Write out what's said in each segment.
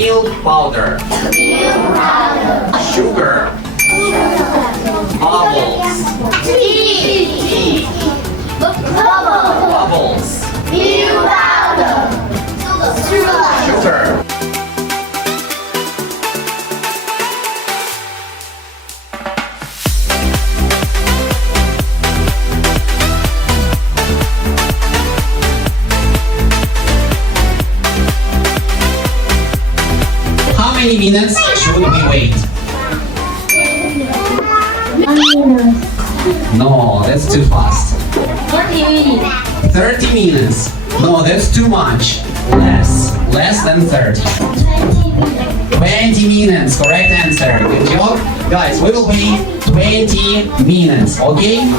Milk powder. Sugar. Bubbles. Tea. Bubbles. Milk powder. Sugar. How many minutes should we wait? 1 minute. No, that's too fast. 30 minutes. 30 minutes. No, that's too much. Less than 30. 20 minutes. 20 minutes, correct answer. Good job. Guys, we will wait 20 minutes, okay?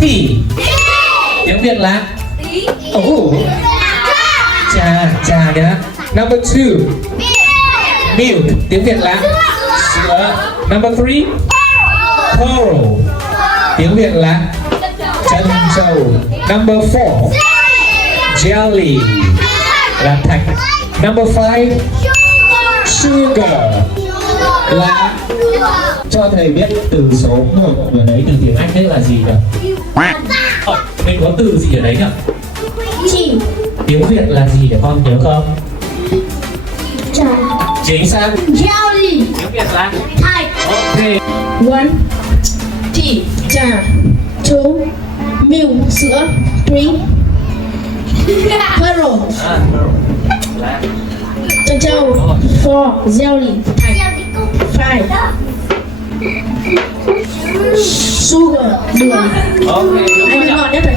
Tea. Tiếng Việt là trà nhá. Number 2. Milk. Tiếng Việt là sữa. Number 3. Pearl. Tiếng Việt là trân châu. Number 4. Jelly là thạch. Number 5. Sugar là, cho thầy biết từ số 1 ở đấy, từ tiếng Anh đấy là gì nhỉ? Mình có từ gì ở đấy nhỉ? Chỉ. Tiếng Việt là gì để con nhớ không? Trà. Chính xác. Jelly. Tiếng Việt là Thạch. ok. 1. Tea. Trà. 2. Milk. Sữa. 3. Pearl. Là Trân châu. 4. Jelly. Thạch. 5. Sugar. Đường. ok. Anh ngọt nhất thầy.